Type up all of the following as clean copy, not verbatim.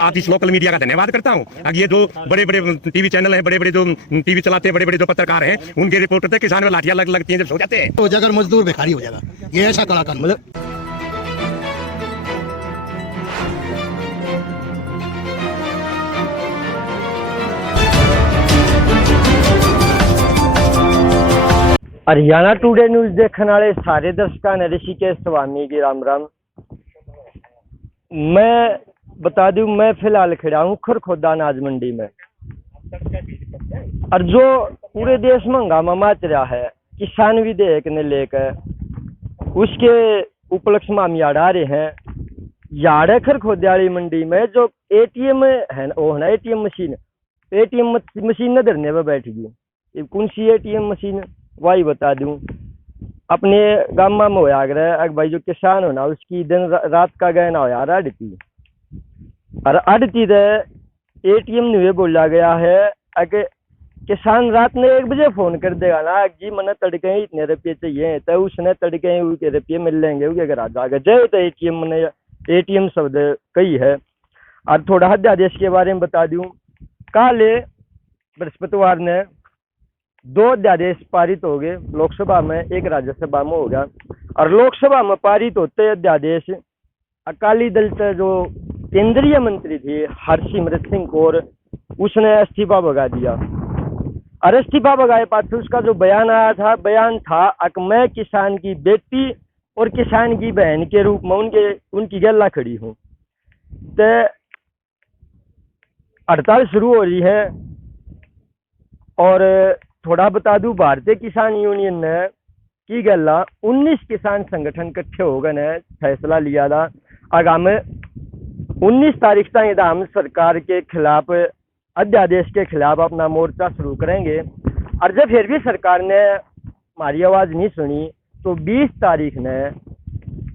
आज इस local media का धन्यवाद करता हूँ। ये जो बड़े बड़े टीवी चैनल हैं, बड़े बड़े जो टीवी चलाते हैं, बड़े बड़े जो पत्रकार हैं, उनके रिपोर्टर थे किसान में लाठियां लगती हैं जब सो जाते हैं, हो जाएगा, मजदूर बेकारी हो जाएगा। ये ऐसा कड़ा कानून मतलब हरियाणा टुडे न्यूज़ देखने वाले सारे दर्शकों ने ऋषिकेश स्वामी की राम राम। मैं बता दूं, मैं फिलहाल खड़ा हूँ खरखोदा अनाज मंडी में, और जो पूरे देश में हंगामा मच रहा है किसान विधेयक ने लेकर, उसके उपलक्ष्य में हम यार्ड आ रहे हैं। यार्ड है खरखोदा वाली मंडी में, जो एटीएम है ना, वो है ना एटीएम मशीन न धरने पर बैठ गई। कौन सी एटीएम मशीन वही बता दूं। अपने गाँव में होया कर भाई, जो किसान हो ना उसकी दिन रात का गहना होया अड़ती, और अड़ती एटीएम ने बोला गया है कि किसान रात में 1 बजे फोन कर देगा ना जी मैंने तड़के ही इतने रुपये चाहिए, तो उसने तड़के ही उसके रुपये मिल लेंगे उसके घर आ जाएगा। जय तो एटीएम ने एटीएम शब्द कही है। और थोड़ा अध्यादेश के बारे में बता दूं, कल बृहस्पतिवार ने 2 अध्यादेश पारित हो गए, लोकसभा में, एक राज्यसभा में होगा। और लोकसभा में पारित होते अध्यादेश अकाली दल से जो केंद्रीय मंत्री थी हरसिमरत सिंह कौर, उसने इस्तीफा भगा दिया। और इस्तीफा भगाए पाछे उसका जो बयान आया था, बयान था कि मैं किसान की बेटी और किसान की बहन के रूप में उनकी गला खड़ी हूँ। तो हड़ताल शुरू हो रही है। और थोड़ा बता दूं, भारतीय किसान यूनियन ने की गला 19 किसान संगठन इकट्ठे हो गए ने फैसला लिया था आगामी 19 तारीख तक हम सरकार के खिलाफ, अध्यादेश के खिलाफ अपना मोर्चा शुरू करेंगे। और जब फिर भी सरकार ने हमारी आवाज़ नहीं सुनी तो 20 तारीख ने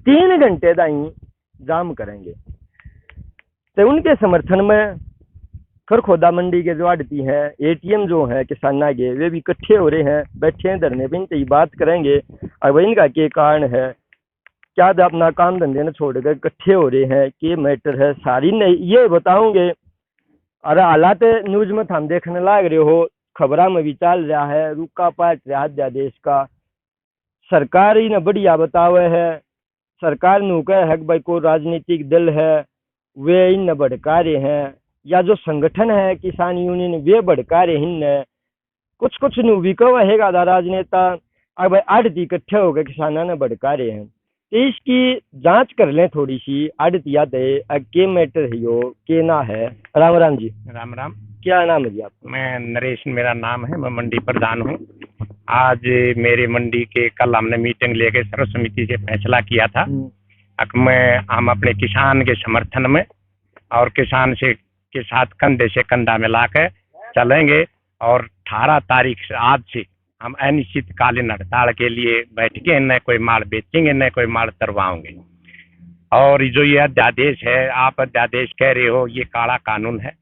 3 घंटे तक जाम करेंगे। तो उनके समर्थन में खरखोदा मंडी के जो आड़ती हैं, एटीएम जो है किसाना के, वे भी इकट्ठे हो रहे हैं, बैठे हैं धरने पे, इनसे बात करेंगे और वही इनका क्या कारण है, क्या अपना काम धंधे न छोड़कर इकट्ठे हो रहे हैं, क्या मैटर है, सारी नहीं ये बताऊंगे। और हालात न्यूज में हम देखने लग रहे हो, खबरा में भी चल रहा है, रुका पाट रहा अध्यादेश का। सरकार ही ने बढ़िया बतावे है, सरकार ने कहा है कि भाई कोई राजनीतिक दल है वे इन भड़का रहे हैं, या जो संगठन है किसान यूनियन वे भड़का रहे हैं। कुछ कुछ नु विकव हैगा राजनेता अब आड़ती इकट्ठे हो गए किसानों ने भड़का रहे हैं। तो इसकी जांच कर लें थोड़ी सी, आड़तिया दे के मैटर है यो के ना है। राम राम जी। राम राम। क्या नाम है जी आपका? मैं नरेश मेरा नाम है, मैं मंडी प्रधान हूँ। आज मेरे मंडी के कल हमने मीटिंग लेके सर्व समिति से फैसला किया था कि हम अपने किसान के समर्थन में और किसान से के साथ कंधे से कंधा मिलाकर चलेंगे। और 18 तारीख से आज से हम अनिश्चितकालीन हड़ताल के लिए बैठ के न कोई माल बेचेंगे न कोई माल तरवाओगे। और जो ये अध्यादेश है, आप अध्यादेश कह रहे हो, ये काला कानून है।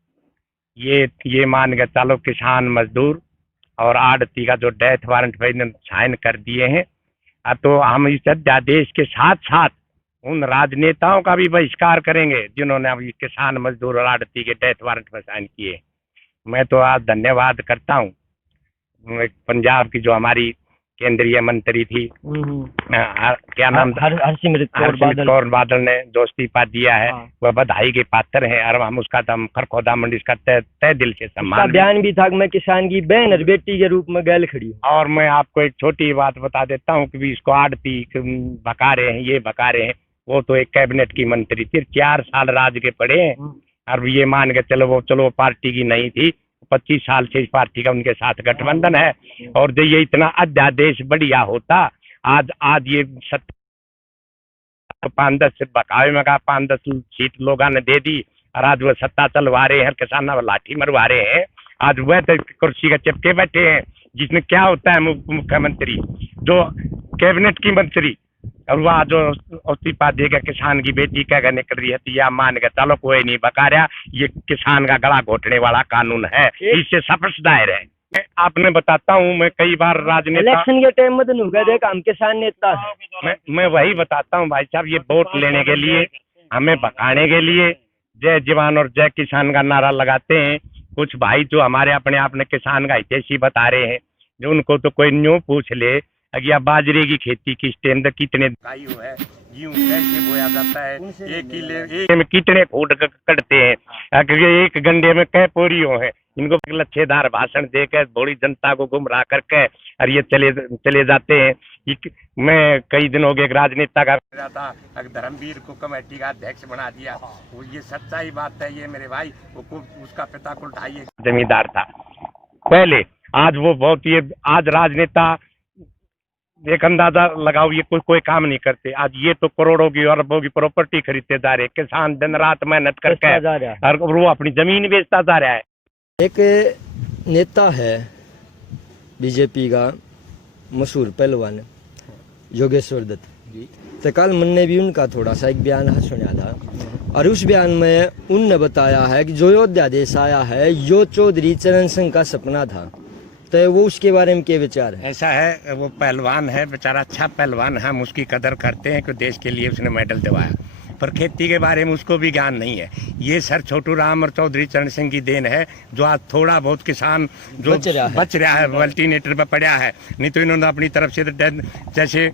ये मान के चलो किसान मजदूर और आड़ती का जो डेथ वारंट पे साइन कर दिए हैं, तो हम इस अध्यादेश के साथ साथ उन राजनेताओं का भी बहिष्कार करेंगे जिन्होंने अभी किसान मजदूर और आड़ती के डेथ वारंट पर साइन किए। मैं तो आज धन्यवाद करता हूँ पंजाब की जो हमारी केंद्रीय मंत्री थी, क्या नाम था, हरसिमरत कौर बादल ने जो इस्तीफा दिया है, वह बधाई के पात्र है। और हम उसका खरखोदा मंडी का तय दिल से सम्मान। बयान भी था कि मैं किसान की बहन और बेटी के रूप में गैल खड़ी हूँ। और मैं आपको एक छोटी बात बता देता हूँ कि इसको आड़ती भका रहे हैं, ये भका रहे हैं। वो तो एक कैबिनेट की मंत्री थी, 4 साल राज के पड़े हैं। और ये मान के चलो पार्टी की नहीं थी, 25 साल से इस पार्टी का उनके साथ गठबंधन है। और जो ये इतना अध्यादेश बढ़िया होता, आज ये 5-10 बकावे में का 5-10 सीट लोगों ने दे दी, और आज वो सत्ता चलवा रहे हैं, किसानों पर लाठी मरवा रहे हैं। आज वह तो कुर्सी का चिपके बैठे हैं, जिसमें क्या होता है मुख्यमंत्री जो कैबिनेट की मंत्री, और वह जो इस्तीफा देगा किसान की बेटी क्या निकल रही है, तो यह मान के चलो कोई नहीं बका रहा, ये किसान का गला घोटने वाला कानून है, इससे स्पष्ट दायर है। आपने बताता हूँ, मैं कई बार राजनेता इलेक्शन के टाइम में तो नुका देख हम किसान नेता है। मैं वही बताता हूँ भाई साहब, ये वोट लेने के लिए, हमें भगाने के लिए जय जवान और जय किसान का नारा लगाते हैं। कुछ भाई जो हमारे अपने आप ने किसान का हितैषी बता रहे हैं, जो उनको तो कोई न्यू पूछ ले अगिया बाजरे की खेती किस टाइम तक कितने है, गेहूं कैसे बोया जाता है, एक किले में कितने फूट कटते हैं, एक गंडे में कै पोरियो है। इनको लच्छेदार भाषण देकर बड़ी जनता को गुमराह करके और ये चले जाते हैं। मैं कई दिन हो गए एक राजनेता का था, धर्मवीर को कमेटी का अध्यक्ष बना दिया। वो ये सच्चाई बात है ये मेरे भाई, वो उसका पिता को उठाइए जमींदार था पहले, आज वो बहुत ये आज राजनेता एक अंदाजा लगाओ ये कोई काम नहीं करते। आज ये तो करोड़ों की अरबों की प्रॉपर्टी खरीदते जा रहे, किसान दिन रात मेहनत करके और वो अपनी जमीन बेचता जा रहा है। एक नेता है बीजेपी का मशहूर पहलवान योगेश्वर दत्त, तो कल मैंने भी उनका थोड़ा सा एक बयान सुना था, और उस बयान में उनने बताया है कि जो अयोध्या देश आया है यो चौधरी चरण सिंह का सपना था। तो वो उसके बारे में क्या विचार है? ऐसा है, वो पहलवान है बेचारा, अच्छा पहलवान, हम उसकी कदर करते हैं कि देश के लिए उसने मेडल दिलवाया, पर खेती के बारे में उसको भी ज्ञान नहीं है। ये सर छोटू राम और चौधरी चरण सिंह की देन है, जो आज थोड़ा बहुत किसान जो बच रहा है अल्टरनेटर पर पड़ा है, नहीं तो इन्होंने अपनी तरफ से जैसे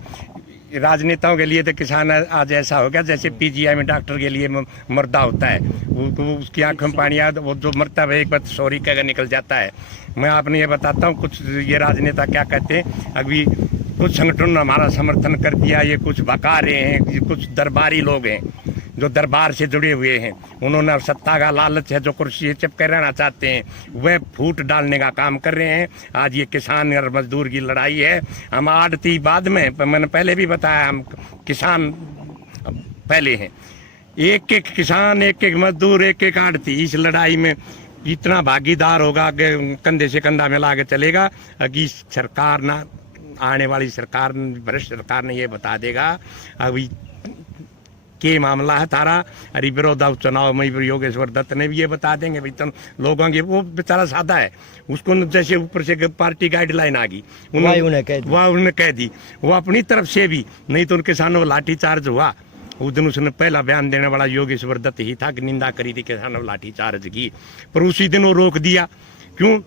राजनेताओं के लिए तो किसान आज ऐसा हो गया जैसे पीजीआई में डॉक्टर के लिए मर्दा होता है, वो उसकी आंख में पानी आता, वो जो मरता है एक बार सॉरी कहकर निकल जाता है। मैं आपने ये बताता हूँ कुछ ये राजनेता क्या कहते हैं, अभी कुछ संगठन ने हमारा समर्थन कर दिया, ये कुछ बका रहे हैं, ये कुछ दरबारी लोग हैं जो दरबार से जुड़े हुए हैं, उन्होंने सत्ता का लालच है, जो कुर्सी चिपके रहना चाहते हैं, वह फूट डालने का काम कर रहे हैं। आज ये किसान और मजदूर की लड़ाई है। हम आड़ती बाद में, मैंने पहले भी बताया, हम किसान पहले हैं, एक एक किसान, एक एक मजदूर, एक एक आड़ती, इस लड़ाई में इतना भागीदार होगा कि कंधे से कंधा मिला के चलेगा। अभी सरकार ना, आने वाली सरकार, भ्रष्ट सरकार ने ये बता देगा अभी के मामला है तारा। अरे विरोधा चुनाव में योगेश्वर दत्त ने भी ये बता देंगे भाई तुम लोगों के, वो बेचारा सादा है, उसको जैसे ऊपर से पार्टी गाइडलाइन आ गई उन्होंने कह दी, वो अपनी तरफ से भी, नहीं तो उन किसानों लाठीचार्ज हुआ। उस दिन उसने पहला बयान देने वाला योगेश्वर दत्त ही था कि निंदा करी थी किसानों लाठीचार्ज की, पर उसी दिन वो रोक दिया। क्यों?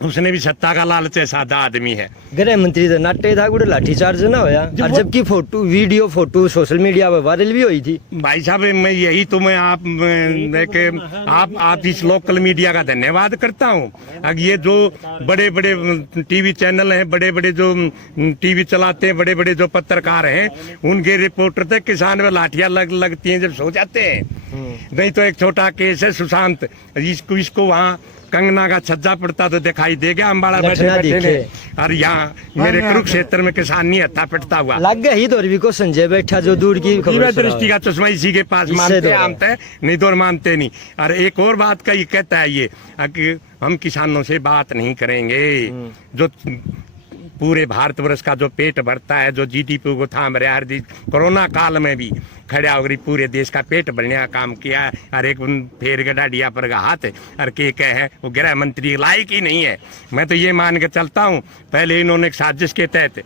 उसने भी सत्ता का लालच है, सादा आदमी है। गृह मंत्री तो नाटे था, गुड़े लाठीचार्ज ना होया, और जबकि photo video photo social media पर वायरल भी हुई थी। भाई साहब मैं यही तो मैं आप इस लोकल मीडिया का धन्यवाद करता हूँ। अब ये जो बड़े बड़े टीवी चैनल हैं, बड़े बड़े जो टीवी चलाते हैं, बड़े बड़े जो पत्रकार हैं, उनके रिपोर्टर तक किसान में लाठियां लगती हैं जब सो जाते हैं। नहीं तो एक छोटा केस है सुशांत, इसको वहाँ कंगना का छज्जा पड़ता तो दिखाई देगा, अम्बाड़ा बैठे और यहाँ मेरे कुरुक्षेत्र में किसान नहीं हत्था पिटता हुआ लग गया ही। दौर भी को संजय बैठा जो दूर की दृष्टि का चश्मा इसी के पास मानते हैं, नहीं तो मानते नहीं। और एक और बात का ये कहता है ये कि हम किसानों से बात नहीं करेंगे, जो पूरे भारतवर्ष का जो पेट भरता है, जो जीडीपी को थाम रहा है, कोरोना काल में भी खड़ा होकर पूरे देश का पेट भरने का काम किया है। और एक फेर के डाडिया पर का हाथ और के है वो गृह मंत्री लायक ही नहीं है। मैं तो ये मान के चलता हूँ, पहले इन्होंने एक साजिश के तहत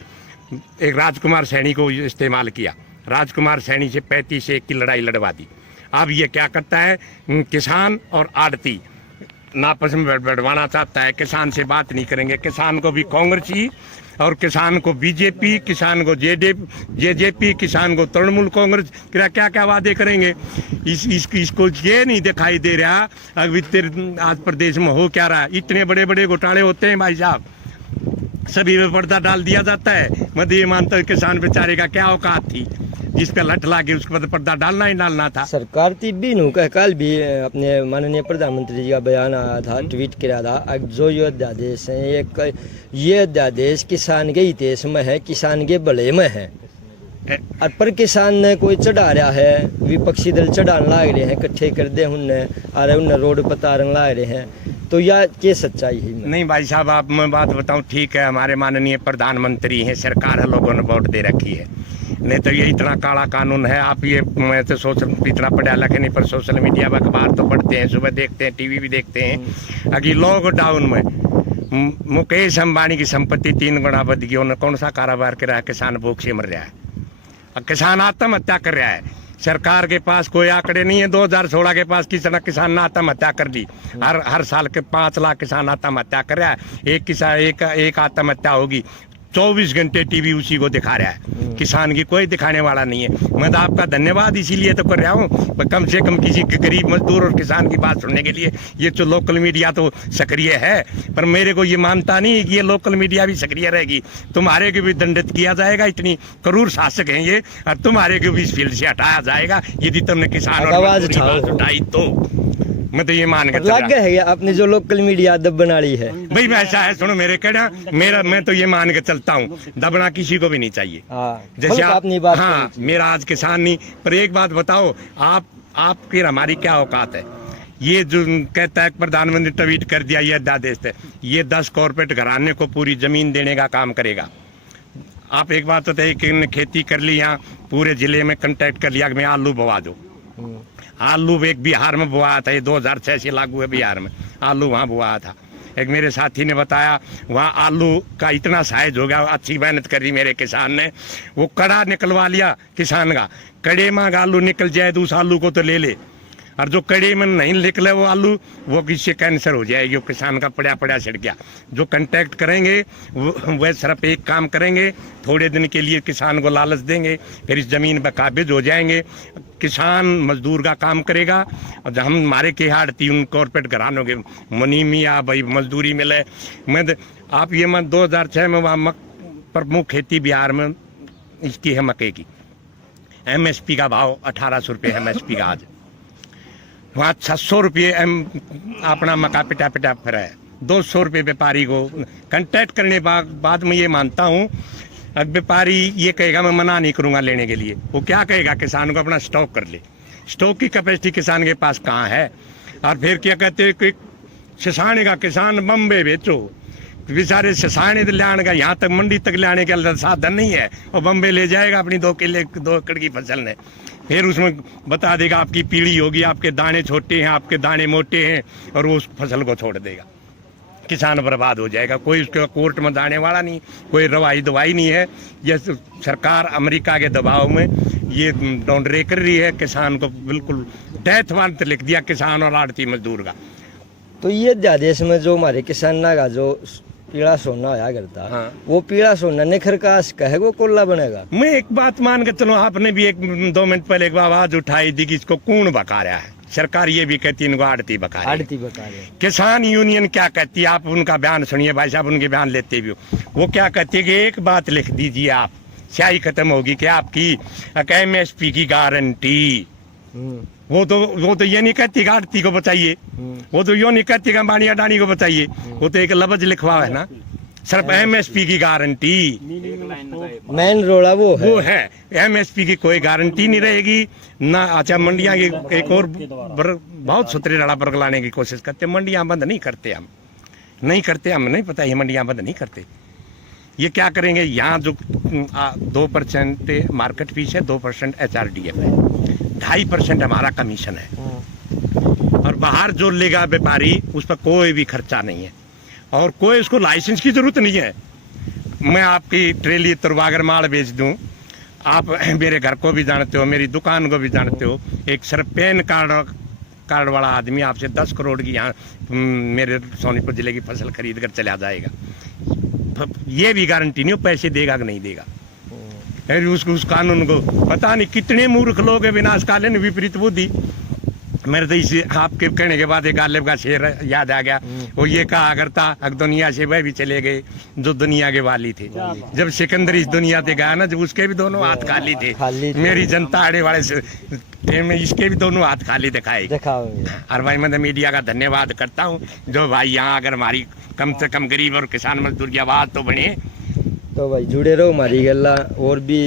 एक राजकुमार सैनी को इस्तेमाल किया, राजकुमार सैनी से 35 से 1 की लड़ाई लड़वा दी। अब ये क्या करता है, किसान और आड़ती आपस में बढ़वाना चाहता है, किसान से बात नहीं करेंगे। किसान को भी कांग्रेस ही, और किसान को बीजेपी, किसान को जेजेपी, किसान को तृणमूल कांग्रेस, क्या क्या वादे करेंगे। इसको ये नहीं दिखाई दे रहा अभी आज प्रदेश में हो क्या रहा है। इतने बड़े बड़े घोटाले होते हैं भाई साहब, सभी में पर्दा डाल दिया जाता है। मैं तो ये मानता हूँ किसान बेचारे का क्या औकात थी, जिस पे लठ लागे उस पर पर्दा डालना ही डालना था। सरकार भी नु कल भी अपने माननीय प्रधानमंत्री जी का बयान आया था, ट्वीट किया था, जो ये अध्यादेश है ये अध्यादेश किसान के हित में है, किसान के भले में है। और पर किसान ने कोई चढ़ा रहा है, विपक्षी दल चढ़ाने लाग रहे हैं, इकट्ठे कर दे उनने और उन्हें रोड पर तारन ला रहे हैं, तो यह क्या सच्चाई है? नहीं भाई साहब, आप मैं बात बताऊं, ठीक है हमारे माननीय प्रधानमंत्री हैं, सरकार है, लोगों ने वोट दे रखी है, नहीं तो ये इतना काला कानून है। आप ये, मैं तो सोशल इतना पढ़ा लिखा नहीं, पर सोशल मीडिया पर अखबार तो पढ़ते हैं, सुबह देखते हैं, टीवी भी देखते हैं। अभी लॉकडाउन में मुकेश अंबानी की संपत्ति 3 गुना बढ़ गई। उन्होंने कौन सा कारोबार कर रहा है? किसान भूख से मर रहा है, किसान आत्महत्या कर रहा है। सरकार के पास कोई आंकड़े नहीं है। 2016 के पास किसान ने आत्महत्या कर ली। हर साल के 5 लाख किसान आत्महत्या कर रहा है। एक आत्महत्या होगी, 24 घंटे टीवी उसी को दिखा रहा है। किसान की कोई दिखाने वाला नहीं है। मैं तो आपका धन्यवाद इसीलिए तो कर रहा हूँ, कम से कम किसी गरीब मजदूर और किसान की बात सुनने के लिए। ये तो लोकल मीडिया तो सक्रिय है, पर मेरे को ये मानता नहीं कि ये लोकल मीडिया भी सक्रिय रहेगी। तुम्हारे को भी दंडित किया जाएगा, इतनी क्रूर शासक हैं ये, और तुम्हारे को भी इस फील्ड से हटाया जाएगा यदि तुमने किसान और उठाई तो। मैं तो ये मान के लग है अपनी जो लोकल मीडिया दबना ली है भाई। ऐसा है, सुनो मेरे कहना, मैं तो ये मान के चलता हूँ, दबना किसी को भी नहीं चाहिए। जैसे आप, हाँ, मेरा आज किसान नहीं, पर एक बात बताओ, आपकी हमारी क्या औकात है? ये जो कहता है प्रधानमंत्री ट्वीट कर दिया ये अध्यादेश है, ये 10 कॉर्पोरेट घराने को पूरी जमीन देने का काम करेगा। आप एक बात बताइए कि खेती कर ली, यहाँ पूरे जिले में कंटेक्ट कर लिया कि मैं आलू बोवा दो। आलू एक बिहार में बोआ था, ये 2006 से लागू है बिहार में, आलू वहाँ बोआ था। एक मेरे साथी ने बताया वहाँ आलू का इतना साइज हो गया, अच्छी मेहनत करी मेरे किसान ने, वो कड़ा निकलवा लिया किसान का। कड़े में आलू निकल जाए तो उस आलू को तो ले ले, और जो कड़े में नहीं निकले वो आलू, वो किससे कैंसर हो जाएगी। वो किसान का पड़ा सड़ गया। जो कंटेक्ट करेंगे वह सिर्फ एक काम करेंगे, थोड़े दिन के लिए किसान को लालच देंगे, फिर इस जमीन पर काबिज हो जाएंगे। किसान मजदूर का काम करेगा, और जब हम हमारे के हाड़ती उन कॉर्पोरेट घरानों के मुनीमी या भाई मजदूरी मिले। मैं आप ये 2006 में वहाँ प्रमुख खेती बिहार में इसकी है मक्के की, MSP का भाव 1800 रुपये MSP का। आज वहाँ 600 रुपये अपना मक्का पिटा फिर है, 200 रुपये व्यापारी को। कंटेक्ट करने बाद मैं ये मानता हूँ, अब व्यापारी ये कहेगा मैं मना नहीं करूँगा लेने के लिए, वो क्या कहेगा किसान को अपना स्टॉक कर ले। स्टॉक की कैपेसिटी किसान के पास कहाँ है? और फिर क्या कहते हैं कि सिसाने का किसान बम्बे बेचो, बेचारे सिसाने तो लाने का यहाँ तक मंडी तक लाने का साधन नहीं है, और बम्बे ले जाएगा अपनी 2 एकड़ की फसल ने। फिर उसमें बता देगा आपकी पीढ़ी होगी, आपके दाने छोटे हैं, आपके दाने मोटे हैं, और वो उस फसल को छोड़ देगा। किसान बर्बाद हो जाएगा। कोई उसके कोर्ट में जाने वाला नहीं, कोई दवाई नहीं है। ये सरकार अमेरिका के दबाव में ये डॉन्डरे कर रही है, किसान को बिल्कुल डेथ वारंट लिख दिया किसान और आड़ती मजदूर का। तो ये अध्यादेश में जो हमारे किसान का जो पीला सोना आया करता, हाँ। वो पीला सोना निखर का कहेगा कोल्ला बनेगा। मैं एक बात मान के चलो, आपने भी 1-2 मिनट पहले एक आवाज उठाई थी कि इसको कौन बका रहा है। सरकार ये भी कहती है इनको आड़ती बका रही है। किसान यूनियन क्या कहती है, आप उनका बयान सुनिए भाई साहब, उनके बयान लेते भी हो। वो क्या कहती है कि एक बात लिख दीजिए आप, स्याही खत्म होगी कि आपकी MSP की गारंटी। वो तो ये नहीं कहती आड़ती को बचाइए, वो तो यो नहीं कहती अंबानी अडानी को बचाइए, वो तो एक लफ्ज लिखवा है ना, सिर्फ MSP की गारंटी। मेन रोड़ा वो है MSP की कोई गारंटी नहीं रहेगी ना। अच्छा, मंडियां की एक और बहुत सुतरे लड़ा पर लाने की कोशिश करते, मंडियां बंद नहीं करते, हम नहीं पता, ये मंडियां बंद नहीं करते। ये क्या करेंगे, यहाँ जो 2% मार्केट फीस है, 2% HRDF है, 2.5% हमारा कमीशन है, और बाहर जो लेगा व्यापारी उस पर कोई भी खर्चा नहीं है, और कोई उसको लाइसेंस की जरूरत नहीं है। मैं आपकी ट्रेली तुरवागर माल बेच दूं, आप मेरे घर को भी जानते हो, मेरी दुकान को भी जानते हो। एक सिर्फ पैन कार्ड वाला आदमी आपसे 10 करोड़ की यहाँ मेरे सोनीपत जिले की फसल खरीद कर चला जाएगा। ये भी गारंटी नहीं हो पैसे देगा कि नहीं देगा। उस कानून को पता नहीं कितने मूर्ख लोग है, विनाशकालीन विपरीत बुद्धि। मेरे तो इसे आपके कहने के बाद एक गालिब का शेर याद आ गया। वो ये कहा करता, अगर दुनिया से वह भी चले गए जो दुनिया के वाली थे। जब सिकंदर इस दुनिया से गया ना, जब उसके भी दोनों हाथ खाली थे, मेरी जनता आने वाले से में इसके भी दोनों हाथ खाली दिखाएगी। और भाई मैं मीडिया का धन्यवाद करता हूँ, जो भाई यहाँ अगर हमारी कम से कम गरीब और किसान मजदूर की आवाज तो बने। तो भाई जुड़े रहो हमारी गल्ला, और भी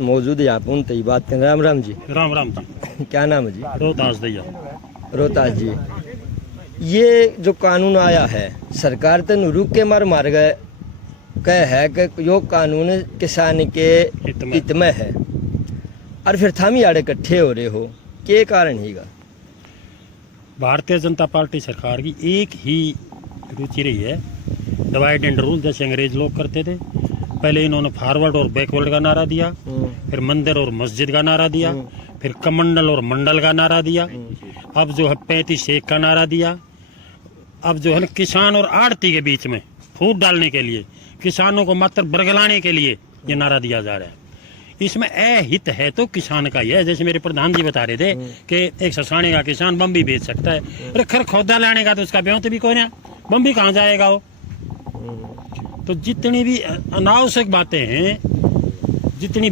मौजूद है यहाँ पर उनसे ही बात करें। राम जी। राम जी। क्या नाम है जी? रोहतास जी। ये जो कानून आया है, सरकार तो रुक के मार गए कह है कि यो कानून किसान के हित में है, और फिर थामी आड़े इकट्ठे हो रहे हो, क्या कारण है? भारतीय जनता पार्टी सरकार की एक ही रुचि रही है, डिवाइड एंड रूल, जैसे अंग्रेज लोग करते थे। पहले इन्होंने फॉरवर्ड और बैकवर्ड का नारा दिया, फिर मंदिर और मस्जिद का नारा दिया, फिर कमंडल और मंडल का नारा दिया, अब जो है 35-1 का नारा दिया, अब जो है ना किसान और आड़ती के बीच में फूट डालने के लिए, किसानों को मात्र बरगलाने के लिए ये नारा दिया जा रहा है। इसमें अहित है तो किसान का ही है। जैसे मेरे प्रधान जी बता रहे थे कि एक ससाने का किसान बम भी बेच सकता है, अरे खर खोदा लाने का तो उसका ब्यों तो भी कोई ना, बम भी कहाँ जाएगा वो। तो जितनी भी अनावश्यक बातें हैं, जितनी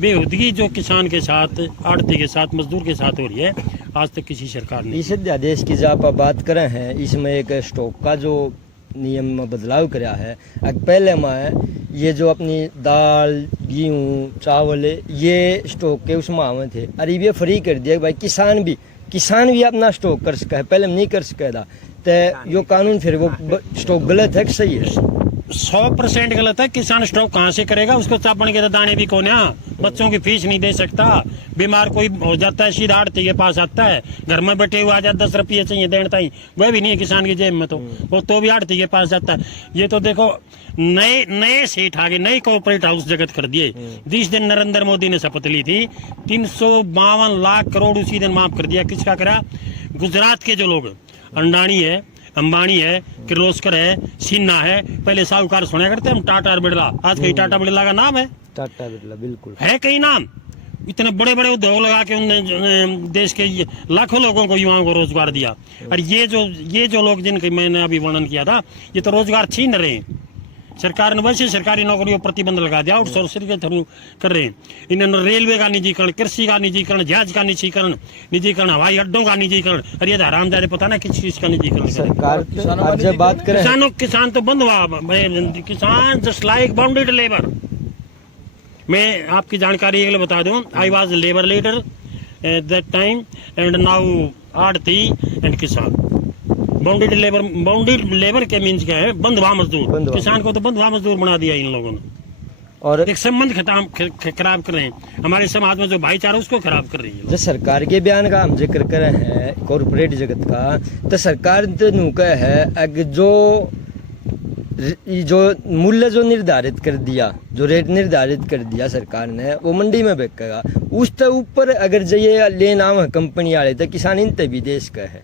बेहुदगी जो किसान के साथ, आड़ती के साथ, मजदूर के साथ हो रही है, आज तक किसी सरकार ने। इस अध्यादेश की जो आप बात करें हैं, इसमें एक स्टॉक का जो नियम में बदलाव कराया है। पहले में ये जो अपनी दाल, गेहूँ, चावल, ये स्टॉक के उस माह में थे, अरे ये फ्री कर दिया भाई किसान भी अपना स्टॉक कर सका है, पहले नहीं कर सका था। तो यो कानून फिर वो स्टॉक गलत है कि सही है? 100% गलत है। किसान स्टॉक कहाँ से करेगा? उसको चापण के तो दाने भी कौन है, बच्चों की फीस नहीं दे सकता, बीमार कोई हो जाता है सीधा आड़ती के पास आता है, घर में बैठे हुए आ जाता 10 रुपये चाहिए देने ताई, वह भी नहीं है किसान की जेब में, तो वो तो भी आड़ती के पास जाता है। ये तो देखो नए सेठ आगे, नए कॉर्पोरेट हाउस जगत कर दिए। जिस दिन नरेंद्र मोदी ने शपथ ली थी 352 लाख करोड़ उसी दिन माफ कर दिया। किसका करा? गुजरात के जो लोग, अंडानी है, अंबानी है, किर्लोस्कर है, सिन्हा है, पहले साहूकार सुना करते हम, टाटा और बिरला, आज कहीं टाटा बिरला का नाम है? टाटा बिरला बिल्कुल है कहीं नाम? इतने बड़े बड़े उद्योग लगा के उन्होंने देश के लाखों लोगों को, युवाओं को रोजगार दिया। और ये जो लोग जिनके मैंने अभी वर्णन किया था, ये तो रोजगार छीन रहे हैं। सरकार ने वैसे सरकारी नौकरियों पर प्रतिबंध लगा दिया, आउटसोर्सिंग के थ्रू कर रहे हैं। इन्होंने रेलवे का निजीकरण, कृषि का निजीकरण, जहाज का निजीकरण, हवाई अड्डों का निजीकरण। अरे ये हरामजादे पता ना किस चीज का निजीकरण सरकार जब बात करें। किसान तो बंद हुआ, किसान जस्ट लाइक बाउंडेड लेबर। मैं आपकी जानकारी के लिए बता दूं, I was labour leader at that time and now आड़ती एंड किसान। बाउंडेड लेबर के मीन्स क्या है? बंधुआ मजदूर। किसान को तो बंधुआ मजदूर बना दिया इन लोगों ने, और एक संबंध खराब कर रहे हैं। हमारे समाज में जो भाईचारा उसको खराब कर रही है। जो सरकार के बयान का हम जिक्र कर रहे हैं कॉर्पोरेट जगत का, तो सरकार तो नुका है जो मूल्य जो निर्धारित कर दिया, जो रेट निर्धारित कर दिया सरकार ने, वो मंडी में बिकेगा। उससे ऊपर अगर जाइए लेना है कंपनी वाले, तो किसान इन भी देश का है।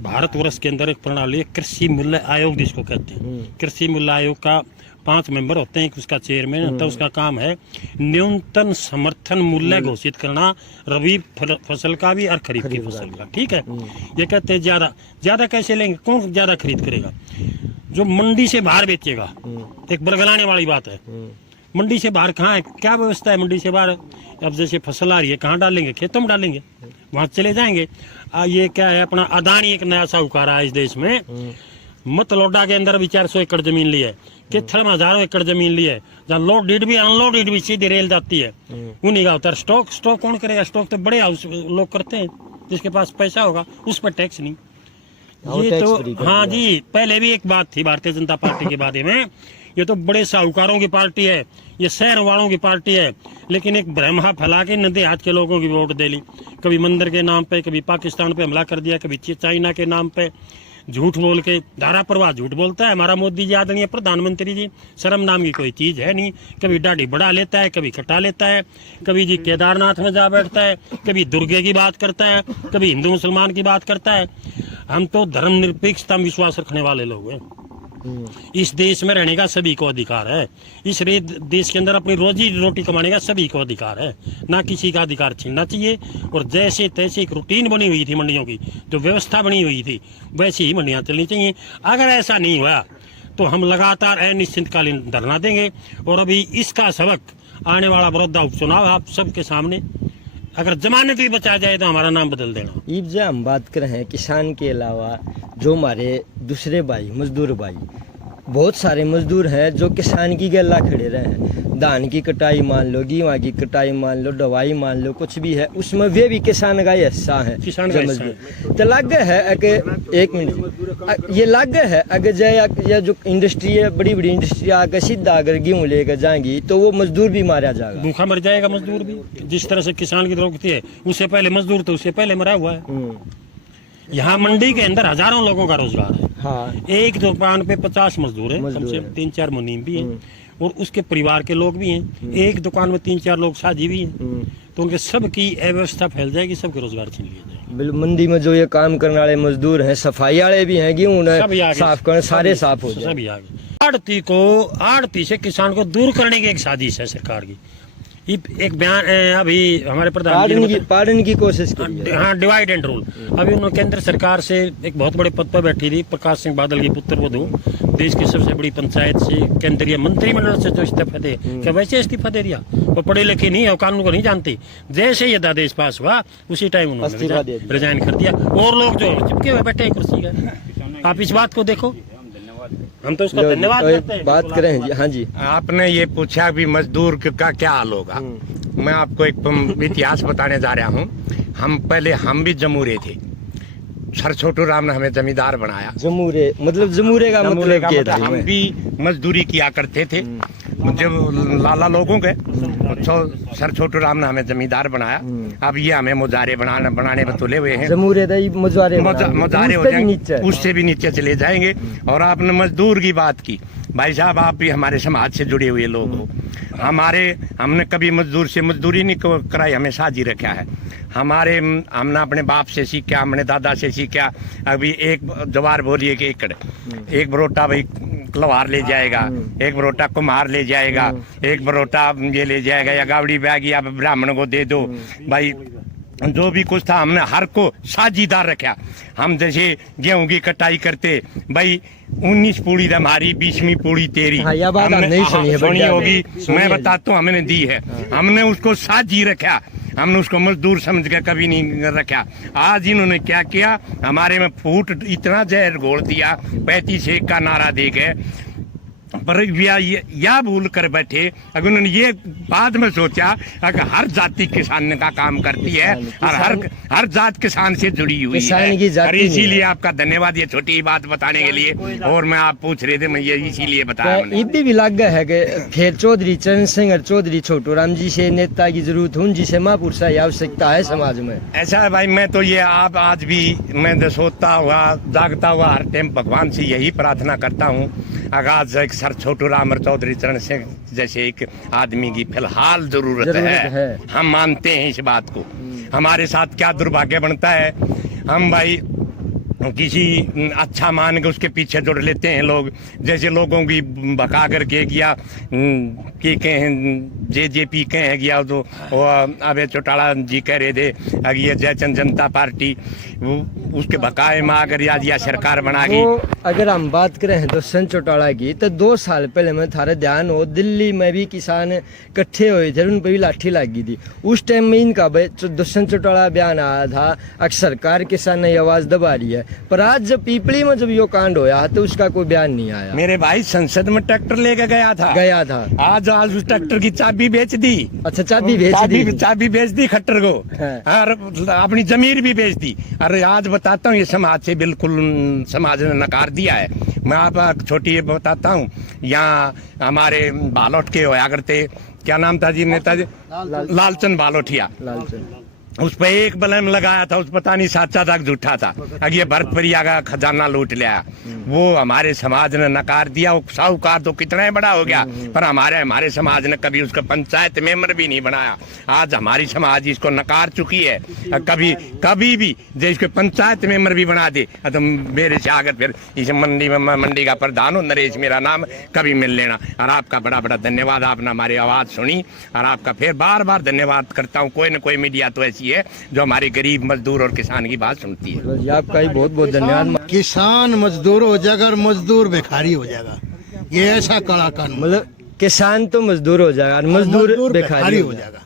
भारतवर्ष के अंदर एक प्रणाली है कृषि मूल्य आयोग जिसको कहते हैं। कृषि मूल्य आयोग का 5 मेंबर होते हैं, उसका चेयरमैन, तो उसका काम है न्यूनतम समर्थन मूल्य घोषित करना, रबी फसल का भी और खरीफ की फसल का। ठीक है, ये कहते हैं ज्यादा कैसे लेंगे? कौन ज्यादा खरीद करेगा? जो मंडी से बाहर बेचेगा। एक बरगलाने वाली बात है। मंडी से बाहर कहाँ है? क्या व्यवस्था है मंडी से बाहर? अब जैसे फसल आ रही है, कहाँ डालेंगे? खेतों में डालेंगे, वहां चले जाएंगे। ये क्या है, अपना अदानी एक नया साहूकार है इस देश में। मतलोडा के अंदर भी 400 एकड़ जमीन ली है, कित्थड़ में हजारों एकड़ जमीन ली है, जहाँ लोडेड भी अनलोडेड भी सीधी रेल जाती है। उन्हीं का होता है स्टॉक कौन करेगा? स्टॉक तो बड़े हाउस लोग करते हैं, जिसके पास पैसा होगा, उस पर टैक्स नहीं। ये तो हाँ जी, पहले भी एक बात थी भारतीय जनता पार्टी के बारे में, ये तो बड़े साहूकारों की पार्टी है, ये शहर वालों की पार्टी है, लेकिन एक भ्रम फैला के नदी हाथ के लोगों की वोट दे ली। कभी मंदिर के नाम पे, कभी पाकिस्तान पे हमला कर दिया, कभी चाइना के नाम पे झूठ बोल के, धारा प्रवाह झूठ बोलता है हमारा मोदी जी, आदरणीय प्रधानमंत्री जी। शर्म नाम की कोई चीज है नहीं। कभी दाढ़ी बढ़ा लेता है, कभी कटा लेता है, कभी जी केदारनाथ में जा बैठता है, कभी दुर्गे की बात करता है, कभी हिंदू मुसलमान की बात करता है। हम तो धर्मनिरपेक्षता में विश्वास रखने वाले लोग हैं। इस देश में रहने का सभी को अधिकार है। इस देश के अंदर अपनी रोजी रोटी कमाने का सभी को अधिकार है, ना किसी का अधिकार छीनना चाहिए। और जैसे तैसे एक रूटीन बनी हुई थी मंडियों की, जो व्यवस्था बनी हुई थी, वैसी ही मंडियां चलनी चाहिए। अगर ऐसा नहीं हुआ तो हम लगातार अनिश्चितकालीन धरना देंगे। और अभी इसका सबक आने वाला बड़ौदा उपचुनाव आप सबके सामने, अगर जमानत भी बचा जाए तो हमारा नाम बदल देना। जब हम बात कर रहे हैं किसान के अलावा जो हमारे दूसरे भाई, मजदूर भाई, बहुत सारे मजदूर हैं जो किसान की गला खड़े रहे हैं। धान की कटाई मान लो, गेहूं की कटाई मान लो, दवाई मान लो, कुछ भी है उसमें वे भी किसान का ही हिस्सा है। किसान का हिस्सा तो लग है कि एक मिनट, ये लग है अगर जय जो इंडस्ट्री है, बड़ी बड़ी इंडस्ट्री आकर सीधा अगर गेहूँ लेकर जाएंगी तो वो मजदूर भी मारा जाएगा, भूखा मर जाएगा मजदूर भी। जिस तरह से किसान की द्रोगती है, उससे पहले मजदूर तो उससे पहले मरा हुआ है। यहाँ मंडी के अंदर हजारों लोगों का रोजगार है। हाँ। एक दुकान पे 50 मजदूर है, कम से कम 3-4 मुनीम भी है। और उसके परिवार के लोग भी हैं, एक दुकान में 3-4 लोग साझी भी हैं, तो उनके सबकी अव्यवस्था फैल जाएगी, सबके रोजगार छीन लिया जाएगा। बिल्कुल, मंडी में जो ये काम करने वाले मजदूर हैं, सफाई वाले भी हैं, गेहूं साफ करने, सारे साफ हो जाए। सभी आगे आड़ती से किसान को दूर करने की एक साजिश है सरकार की। एक बयान अभी हमारे प्रधानमंत्री पार्डन की कोशिश की, हाँ, डिवाइड एंड रूल। अभी उन्होंने केंद्र सरकार से एक बहुत बड़े पद पर बैठी थी, प्रकाश सिंह बादल की पुत्र वधू, देश की सबसे बड़ी पंचायत से केंद्रीय मंत्रिमंडल से जो इस्तीफा दे, क्या वैसे इस्तीफा दे दिया? वो पढ़े लिखे नहीं है, कानून को नहीं जानती। जैसे ये अध्यादेश पास हुआ उसी टाइम उन्होंने रिजाइन कर दिया, और लोग जो चिपके हुए बैठे कुर्सी का। आप इस बात को देखो, हम तो इसका धन्यवाद करते हैं। बात करें जी, हाँ जी। आपने ये पूछा भी मजदूर का क्या हाल होगा। मैं आपको एक इतिहास बताने जा रहा हूँ। हम भी जमूरे थे, सर छोटू राम ने हमें जमींदार बनाया। जमूरे का मतलब क्या था? हम भी मजदूरी किया करते थे जब लाला लोगों के, सर छोटू राम ने हमें जमींदार बनाया। अब ये हमें मुजारे बनाने में तुले हुए हैं। जमूरे मुजारे हो जाएंगे, उससे भी नीचे चले जाएंगे। और आपने मजदूर की बात की, भाई साहब आप भी हमारे समाज से जुड़े हुए लोग हो। हमने कभी मजदूर से मजदूरी नहीं कराई, हमें साझी रखा है। हमने अपने बाप से सीखा, हमने दादा से सीखा। अभी एक जवार बोलिए कि एकड़, एक बरोटा भाई कलवार ले जाएगा, एक बरोटा कुम्हार ले जाएगा, एक बरोटा ये ले जाएगा, या गावड़ी बैग या ब्राह्मण को दे दो। भाई जो भी कुछ था हमने हर को साझीदार रखा। हम जैसे गेहूं की कटाई करते, भाई 19 पूड़ी हमारी, 20वीं पूड़ी तेरी। हाँ, यह बात नहीं सुनी होगी, मैं बताता हूँ, हमने दी है। हमने उसको साझी रखा, हमने उसको मजदूर समझ के कभी नहीं रखा। आज इन्होंने क्या किया, हमारे में फूट इतना जहर घोल दिया, 35 का नारा दे गए। पर या भूल कर बैठे, अगर उन्होंने ये बाद में सोचा अगर हर जाति किसान का काम करती है और हर जात किसान से जुड़ी हुई है। और इसीलिए आपका धन्यवाद ये छोटी बात बताने के लिए। और मैं आप पूछ रहे थे, मैं ये इसीलिए बताया। इतनी भी लग गया है कि खेर चौधरी चरण सिंह और चौधरी छोटू राम जी से नेता की जरूरत हूँ, जिसे महापुरुष की आवश्यकता है समाज में। ऐसा है भाई, मैं तो ये आप आज भी मैं सोता हुआ जागता हुआ हर टाइम भगवान से यही प्रार्थना करता हूँ, आगाज एक सर छोटू राम और चौधरी चरण सिंह जैसे एक आदमी की फिलहाल जरूरत है। हम मानते हैं इस बात को। हमारे साथ क्या दुर्भाग्य बनता है, हम भाई किसी अच्छा मान के उसके पीछे जुड़ लेते हैं लोग। जैसे लोगों की भगा करके गया कि कहें जेजेपी कहें गया, तो अबे चौटाला जी कह रहे थे अगर ये जयचंद जनता पार्टी उसके भकाए में आकर आज यह सरकार बना गई। अगर हम बात करें दुष्यंत चौटाला की, तो 2 साल पहले में थारे ध्यान हो, दिल्ली में भी किसान इकट्ठे हुए थे, उन पर भी लाठी लगी थी। उस टाइम में इनका दुष्यंत चौटाला बयान आया था अगर सरकार किसान ने आवाज दबा रही है। पर आज जब पीपली में जब यो कांड होया तो उसका कोई बयान नहीं आया। मेरे भाई संसद में ट्रैक्टर लेके गया था आज उस ट्रैक्टर की चाबी बेच दी। अच्छा, चाबी बेच दी खट्टर को, और अपनी जमीन भी बेच दी। अरे आज बताता हूँ, ये समाज से बिल्कुल समाज ने नकार दिया है। मैं आप छोटी बताता हूँ, यहाँ हमारे बालोट के होया करते, क्या नाम था जी नेताजी, लालचंद बालोटिया। उस पर एक बलम लगाया था, उस पता नहीं सच्चा था झूठा था, अगर ये भरत परिया का खजाना लूट लिया। वो हमारे समाज ने नकार दिया। वो साहूकार तो कितना ही बड़ा हो गया, पर हमारे समाज ने कभी उसका पंचायत मेंबर भी नहीं बनाया। आज हमारी समाज इसको नकार चुकी है। कभी भी जो इसको पंचायत मेंबर भी बना दे तो मेरे से आकर फिर इस मंडी का प्रधान हो, नरेश मेरा नाम, कभी मिल लेना। और आपका बड़ा बड़ा धन्यवाद, आपने हमारी आवाज सुनी, और आपका फिर बार बार धन्यवाद करता हूँ। कोई न कोई मीडिया तो ऐसी है जो हमारी गरीब मजदूर और किसान की बात सुनती है। आपका ही बहुत बहुत धन्यवाद। किसान मजदूर हो जाएगा और मजदूर भिखारी हो जाएगा, ये ऐसा कड़ा कानून। मतलब किसान तो मजदूर हो जाएगा और मजदूर भिखारी हो जाएगा,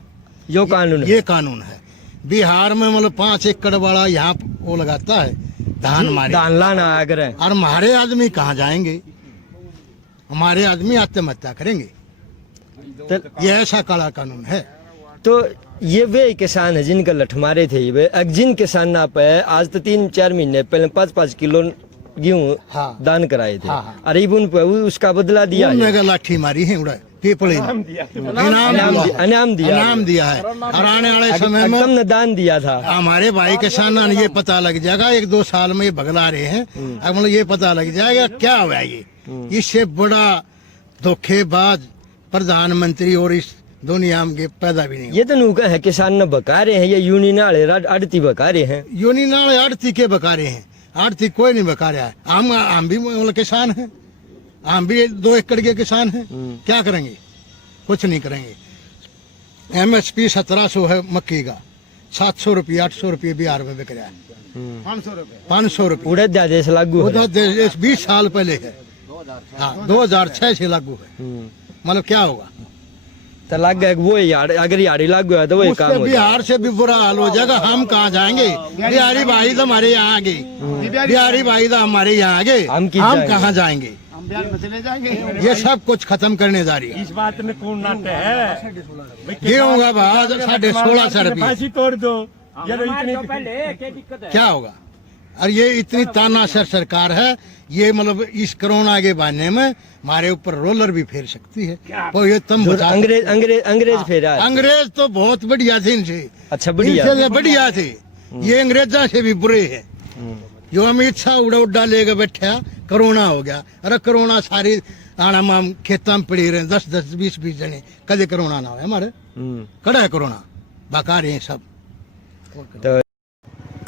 यो कानून, ये कानून है। बिहार में मतलब 5 एकड़ वाला यहाँ वो लगाता है धान लाना आगरा, और हमारे आदमी कहाँ जाएंगे? हमारे आदमी आत्महत्या करेंगे। तो ये ऐसा कड़ा कानून है। तो ये वे किसान है जिनका लठ मारे थे, वे जिन किसान ना पे आज तो 3-4 महीने पहले 5-5 किलो गेहूं दान कराए थे। अरे उन पे उसका बदला दिया, लाठी मारी है, इनाम दिया है। और आने वाले समय में हमने दान दिया था। हमारे भाई किसान ये पता लग जाएगा 1-2 साल में ये बगला रहे हैं, अब मतलब ये पता लग जाएगा क्या हुआ ये। इससे बड़ा धोखेबाज प्रधानमंत्री और इस दुनिया में पैदा भी नहीं हुआ। ये तो नूका है किसान न बका रहे हैं, ये यूनियन वाले आड़ती बका रहे हैं। यूनियन आड़ती के बका रहे हैं, आड़ती कोई नहीं बका रहा है। हम भी मतलब किसान हैं, हम भी 2 एकड़ के किसान हैं। क्या करेंगे? कुछ नहीं करेंगे। MSP 1700 है मक्की का, 700 रुपये 800 रुपये बिहार में बिक रहा है। 500 रुपये उड़द आदेश लागू है। 20 साल पहले है, हाँ 2006 से लागू है। मतलब क्या होगा? तो लग गया वो यार, अगर यारी लागू है तो वही काम हो बिहार से भी बुरा हाल हो जाएगा। हम कहाँ जाएंगे? बिहारी भाई तो हमारे यहाँ आगे, बिहारी भाई तो हमारे यहाँ आगे, हम कहाँ जाएंगे? ये सब कुछ खत्म करने जा रही है। इस बात में कौन नाते है? गेहूँ का भाव 16.5 रुपये तोड़ दो, क्या होगा? और ये इतनी तानाशाह सरकार है, ये मतलब इस कोरोना के बहाने में हमारे ऊपर रोलर भी फेर सकती है। तो ये तुम अंग्रेज फेरा। अंग्रेज तो बहुत बढ़िया थे इनसे, अच्छा बढ़िया बढ़िया थे। ये अंग्रेजा से भी बुरे है। जो अमित शाह उड़ा लेके बैठा, कोरोना हो गया। अरे कोरोना सारी आना माम खेता में पड़ी रहे 10-10 20-20 जने, कदे कोरोना ना हो हमारे। कड़ा है कोरोना, बाकार है सब। तो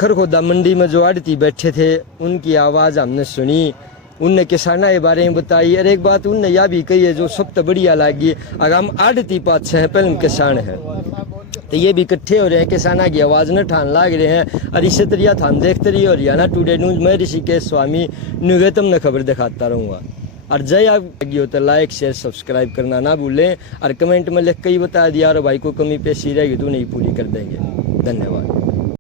खरखोदा मंडी में जो आड़ती बैठे थे उनकी आवाज़ हमने सुनी, उनने किसाना के बारे में बताई। और एक बात उनने यह भी कही है जो सबसे बढ़िया लगी, अगर हम आड़ती पाछे हैं पहले किसान हैं, तो ये भी इकट्ठे हो रहे हैं, किसाना की आवाज़ न ठान लाग रहे हैं। और इसी तरह हम देखते रहिए हरियाणा टुडे न्यूज़ में ऋषिकेश स्वामी निगतम ने खबर दिखाता रहूँगा। और जय आप लगी हो तो लाइक शेयर सब्सक्राइब करना ना भूलें, और कमेंट में लिख के ही बता दिया और भाई को कमी पेशी रहेगी तो नहीं पूरी कर देंगे। धन्यवाद।